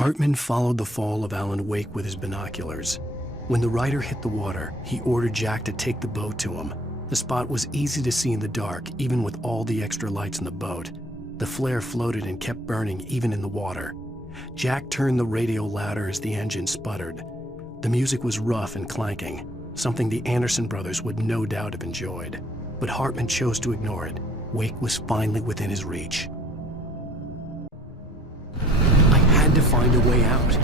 Hartman followed the fall of Alan Wake with his binoculars. When the rider hit the water, he ordered Jack to take the boat to him. The spot was easy to see in the dark, even with all the extra lights in the boat. The flare floated and kept burning even in the water. Jack turned the radio louder as the engine sputtered. The music was rough and clanking, something the Anderson brothers would no doubt have enjoyed. But Hartman chose to ignore it. Wake was finally within his reach. I had to find a way out.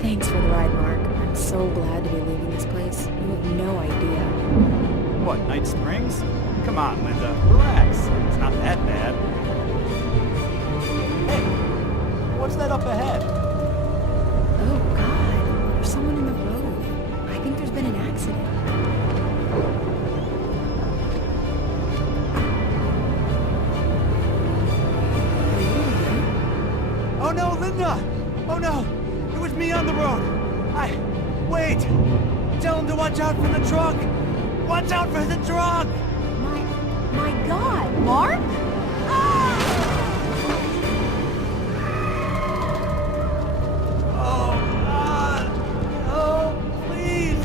Thanks for the ride, Mark. I'm so glad to be leaving this place. You have no idea. What, Night Springs? Come on, Linda, relax. It's not that bad. Hey, what's that up ahead? Oh, God. There's someone in the road. I think there's been an accident. Are you alright? Oh no, Linda! Oh no! It was me on the road! Wait! Tell him to watch out for the truck! Watch out for the truck! My God, Mark? Oh, God! No, please!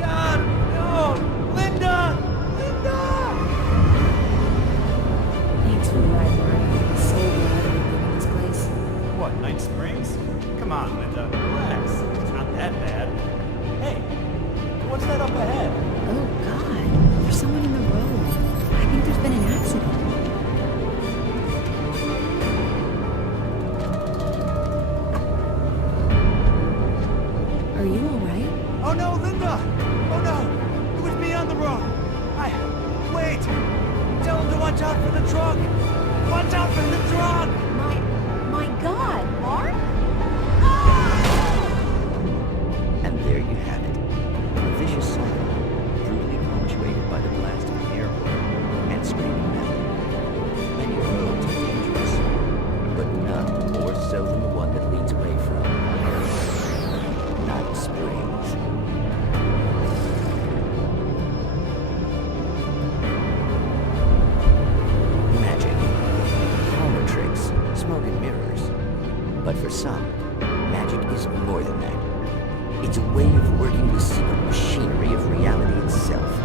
God, no! Linda! Linda! Thanks for the ride, Mark. I'm so glad to be leaving this place. What, Night Springs? Come on, Linda, relax. It's not that bad. Hey, what's that up ahead? Oh, God. There's someone in the road. I think there's been an accident. Are you alright? Oh no, Linda! Oh no! It was me on the road! Wait! Tell him to watch out for the truck! Watch out for the truck! My God, Mark? And there you have it. A vicious cycle, brutally punctuated by the blast of an air horn and screaming metal. Many roads are dangerous, but none more so than the one that leads away from Night Springs. Magic, palmer tricks, a way of working the secret machinery of reality itself.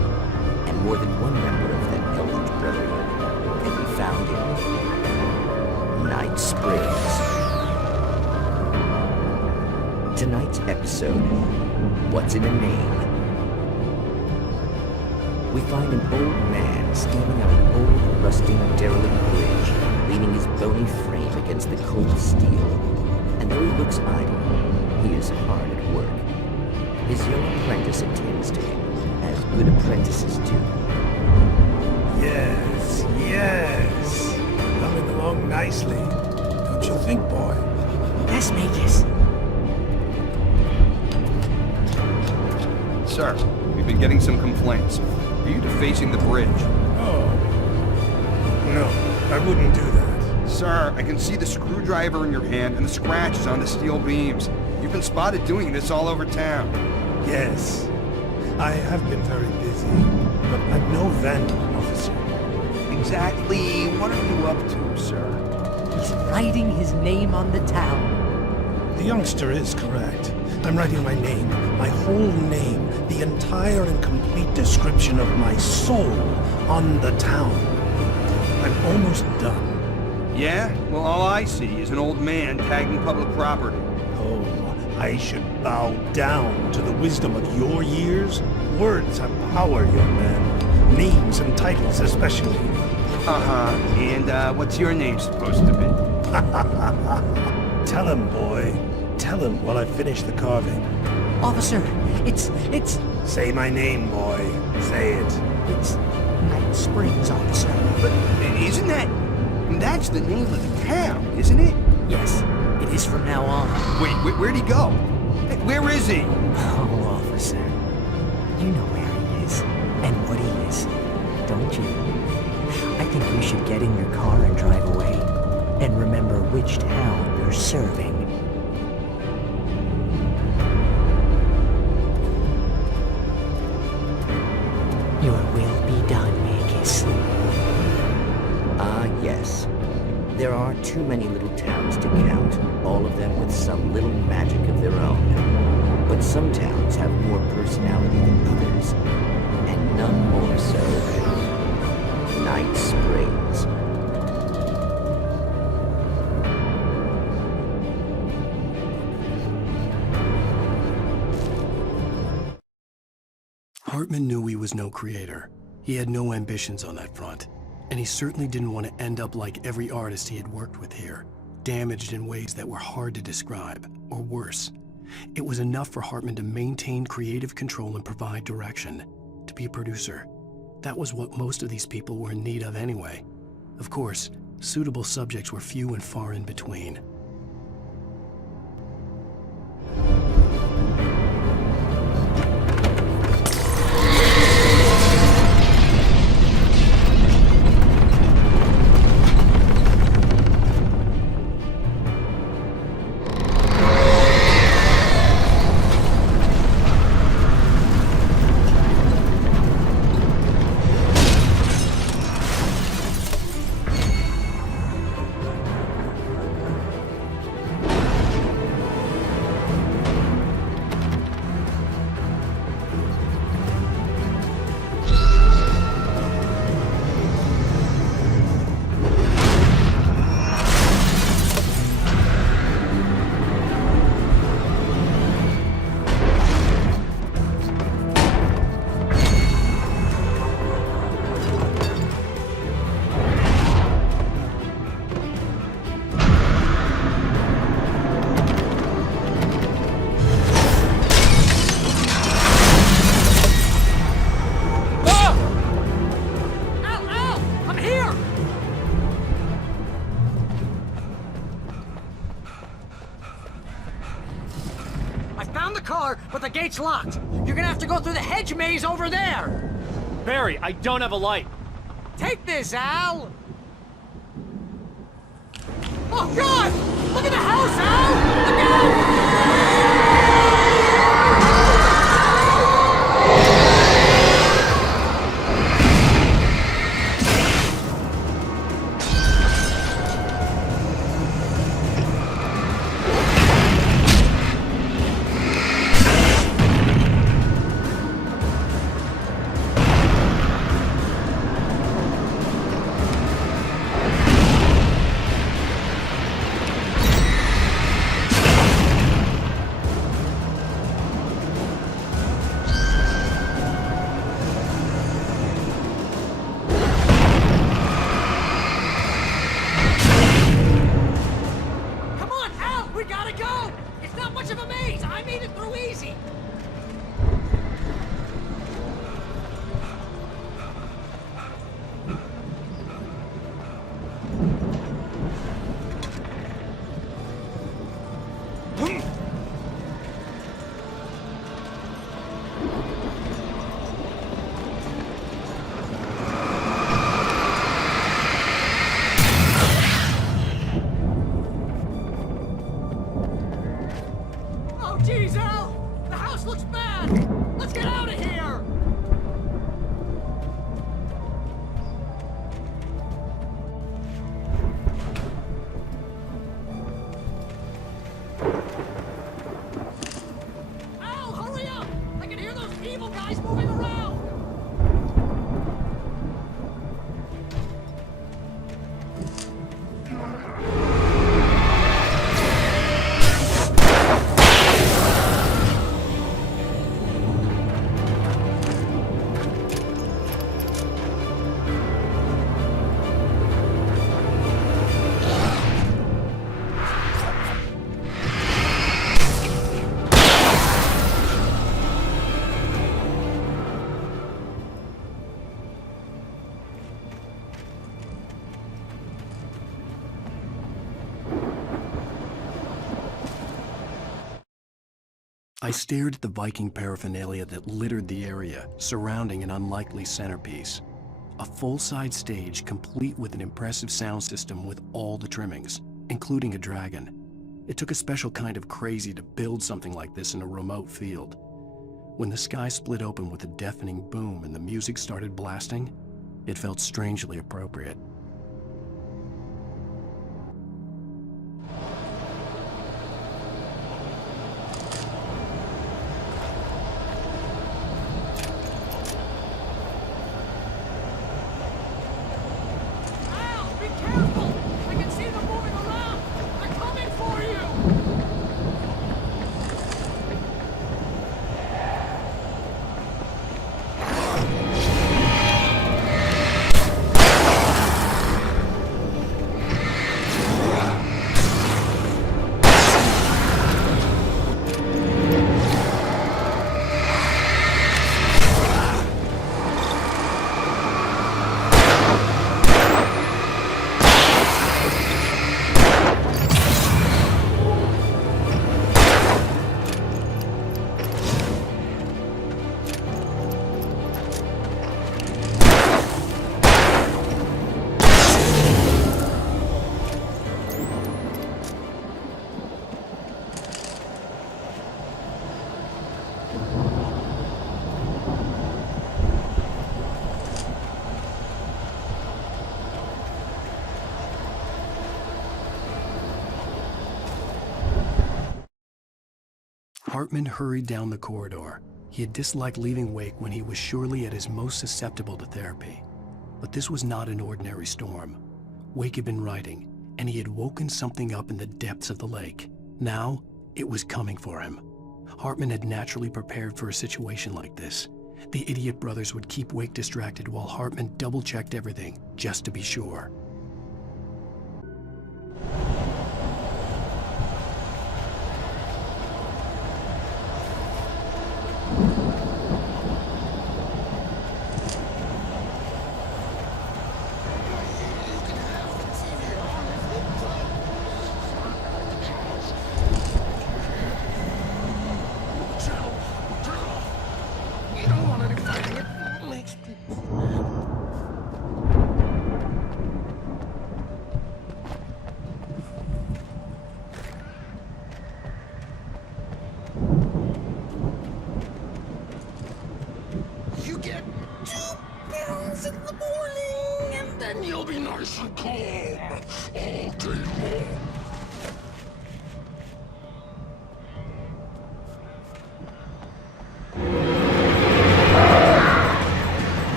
And more than one member of that eldritch brotherhood can be found in Night Springs. Tonight's episode, What's in a Name? We find an old man standing on an old, rusting, derelict bridge, leaning his bony frame against the cold steel. And though he looks idle, he is hard at work. His young apprentice attends to him, as good apprentices do. Yes, yes. Coming along nicely. Don't you think, boy? Yes, Magus. Sir, we've been getting some complaints. Are you defacing the bridge? Oh. No, I wouldn't do that. Sir, I can see the screwdriver in your hand and the scratches on the steel beams. You've been spotted doing this all over town. Yes, I have been very busy, but I'm no vandal, officer. Exactly what are you up to, sir? He's writing his name on the town. The youngster is correct. I'm writing my name, my whole name, the entire and complete description of my soul on the town. I'm almost done. Yeah? Well, all I see is an old man tagging public property. Oh, I should bow down to the wisdom of your years. Words have power, young man. Names and titles especially. Uh-huh. And, what's your name supposed to be? Tell him, boy. Tell him while I finish the carving. Officer, it's... Say my name, boy. Say it. It's Night Springs, officer. But isn't that... That's the name of the town, isn't it? Yes, it is from now on. Wait, where'd he go? Hey, where is he? Oh, officer. You know where he is, and what he is, don't you? I think you should get in your car and drive away, and remember which town you're serving. Your will be done, Magus. Ah, yes. There are too many little towns to count, all of them with some little magic of their own. But some towns have more personality than others, and none more so than Night Springs. Hartman knew he was no creator. He had no ambitions on that front. And he certainly didn't want to end up like every artist he had worked with here, damaged in ways that were hard to describe, or worse. It was enough for Hartman to maintain creative control and provide direction, to be a producer. That was what most of these people were in need of anyway. Of course, suitable subjects were few and far in between. But the gate's locked. You're gonna have to go through the hedge maze over there. Barry, I don't have a light. Take this, Al. Oh, God! Look at the house, Al! Look out! evil guys moving around! I stared at the Viking paraphernalia that littered the area, surrounding an unlikely centerpiece. A full-size stage complete with an impressive sound system with all the trimmings, including a dragon. It took a special kind of crazy to build something like this in a remote field. When the sky split open with a deafening boom and the music started blasting, it felt strangely appropriate. Hartman hurried down the corridor. He had disliked leaving Wake when he was surely at his most susceptible to therapy. But this was not an ordinary storm. Wake had been writing, and he had woken something up in the depths of the lake. Now, it was coming for him. Hartman had naturally prepared for a situation like this. The idiot brothers would keep Wake distracted while Hartman double-checked everything, just to be sure.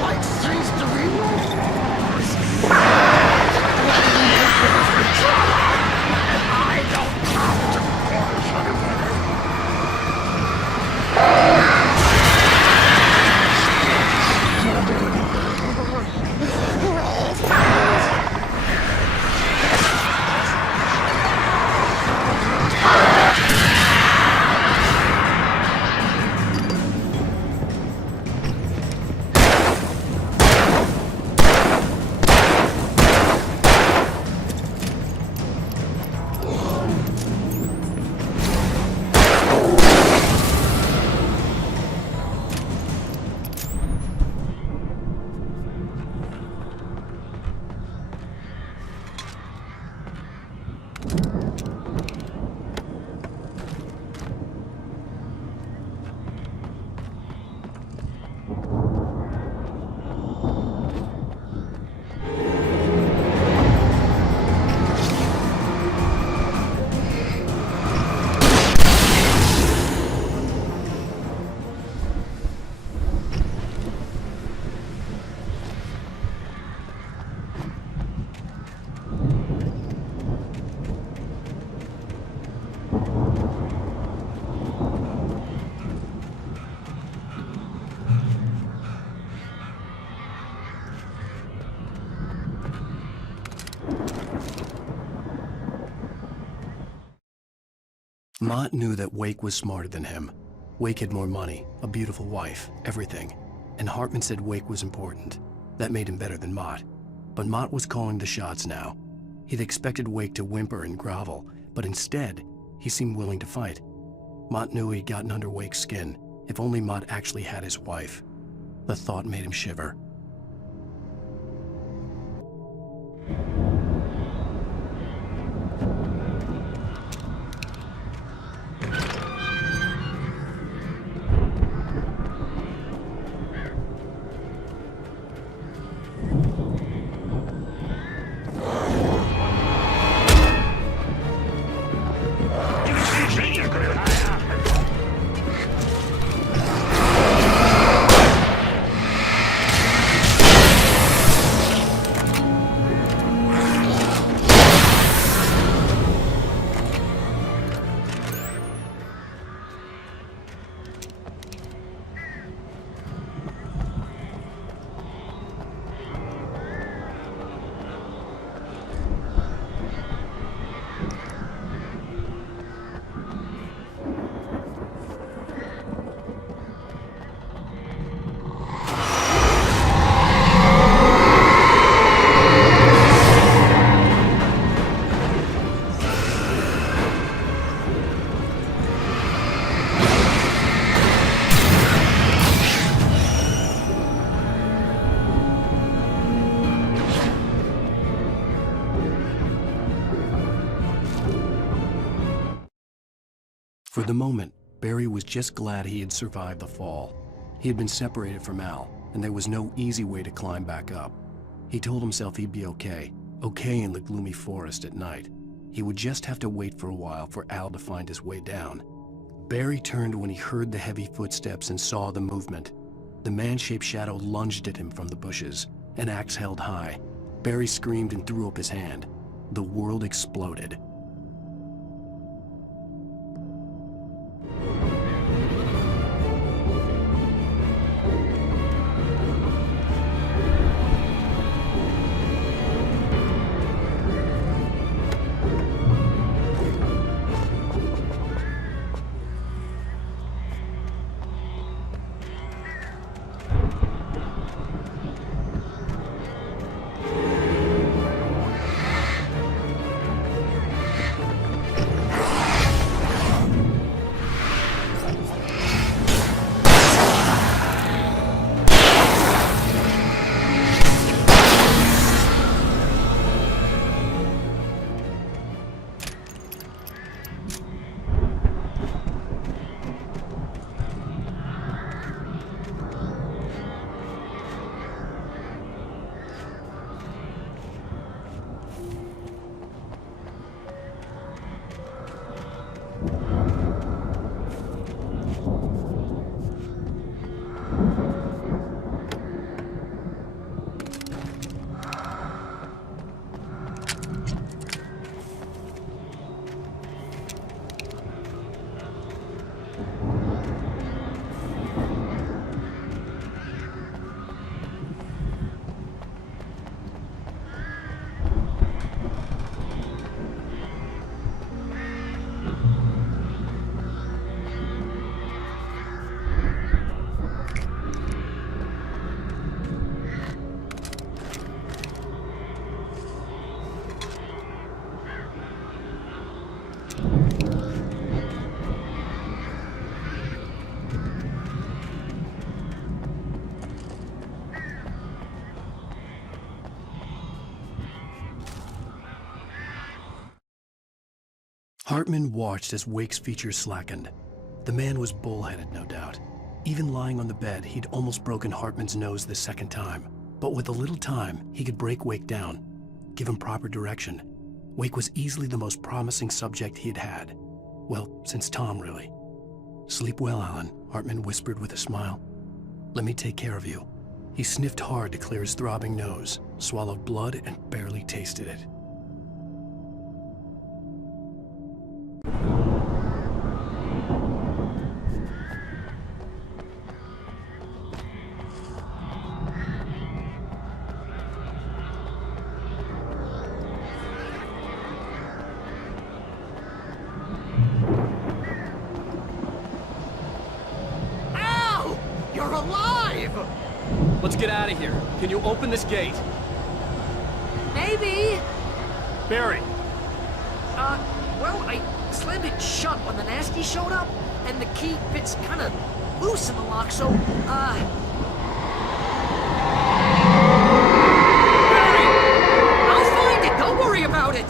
Light seems to be yours! Mott knew that Wake was smarter than him. Wake had more money, a beautiful wife, everything. And Hartman said Wake was important. That made him better than Mott. But Mott was calling the shots now. He'd expected Wake to whimper and grovel, but instead, he seemed willing to fight. Mott knew he'd gotten under Wake's skin. If only Mott actually had his wife. The thought made him shiver. For the moment, Barry was just glad he had survived the fall. He had been separated from Al, and there was no easy way to climb back up. He told himself he'd be okay in the gloomy forest at night. He would just have to wait for a while for Al to find his way down. Barry turned when he heard the heavy footsteps and saw the movement. The man-shaped shadow lunged at him from the bushes, an axe held high. Barry screamed and threw up his hand. The world exploded. Hartman watched as Wake's features slackened. The man was bullheaded, no doubt. Even lying on the bed, he'd almost broken Hartman's nose the second time. But with a little time, he could break Wake down, give him proper direction. Wake was easily the most promising subject he'd had. Well, since Tom, really. "Sleep well, Alan," Hartman whispered with a smile. "Let me take care of you." He sniffed hard to clear his throbbing nose, swallowed blood, and barely tasted it. alive! Let's get out of here. Can you open this gate? Maybe. Barry! Well, I slammed it shut when the nasty showed up, and the key fits kind of loose in the lock, so, Barry! I'll find it! Don't worry about it!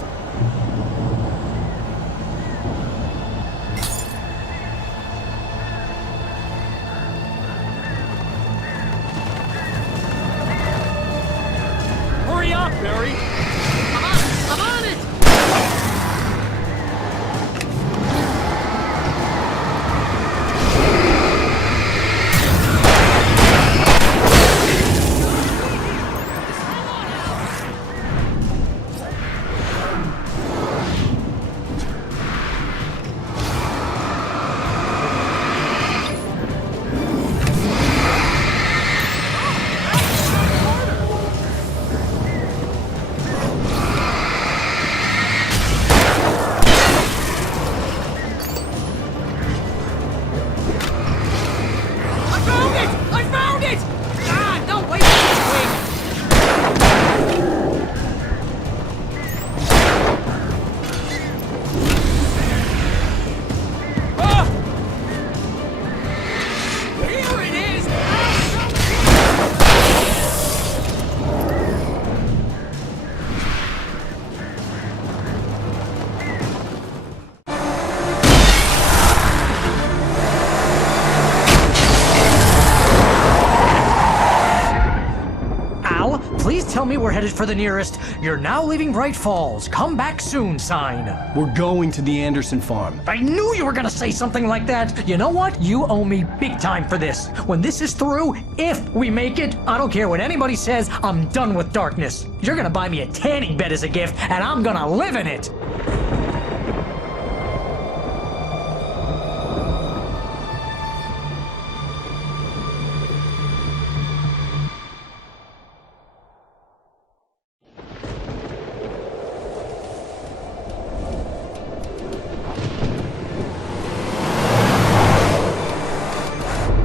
Hurry up, Barry! I'm on it! I found it! Ah, no, wait, Ah! here it is! Al, please tell me we're headed for the nearest "You're now leaving Bright Falls. Come back soon" sign. We're going to the Anderson farm. I knew you were gonna say something like that. You know what? You owe me big time for this. When this is through, if we make it, I don't care what anybody says, I'm done with darkness. You're gonna buy me a tanning bed as a gift, and I'm gonna live in it.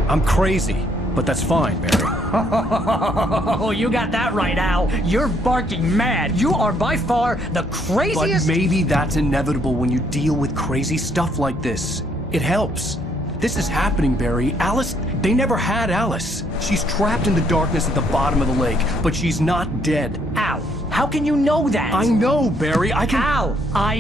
I'm crazy, but that's fine, Barry. Oh, you got that right, Al. You're barking mad. You are by far the But craziest. maybe that's inevitable when you deal with crazy stuff like this. It helps. This is happening, Barry. Alice, they never had Alice. She's trapped in the darkness at the bottom of the lake, but she's not dead. Al, how can you know that? I know, Barry. I can... Al,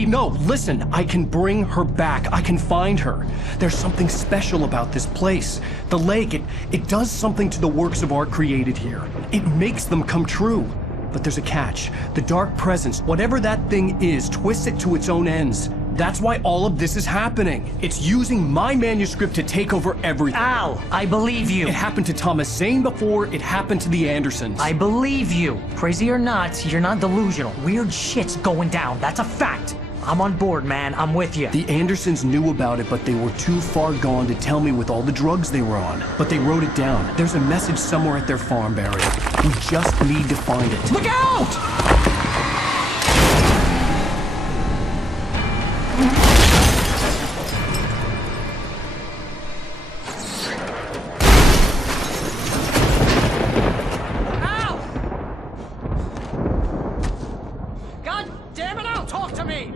No, listen. I can bring her back. I can find her. There's something special about this place. The lake, it does something to the works of art created here. It makes them come true. But there's a catch. The dark presence, whatever that thing is, twists it to its own ends. That's why all of this is happening. It's using my manuscript to take over everything. Al, I believe you. It happened to Thomas Zane before, it happened to the Andersons. I believe you. Crazy or not, you're not delusional. Weird shit's going down. That's a fact. I'm on board, man. I'm with you. The Andersons knew about it, but they were too far gone to tell me with all the drugs they were on. But they wrote it down. There's a message somewhere at their farm, Barry. We just need to find it. Look out! God damn it, Al, talk to me!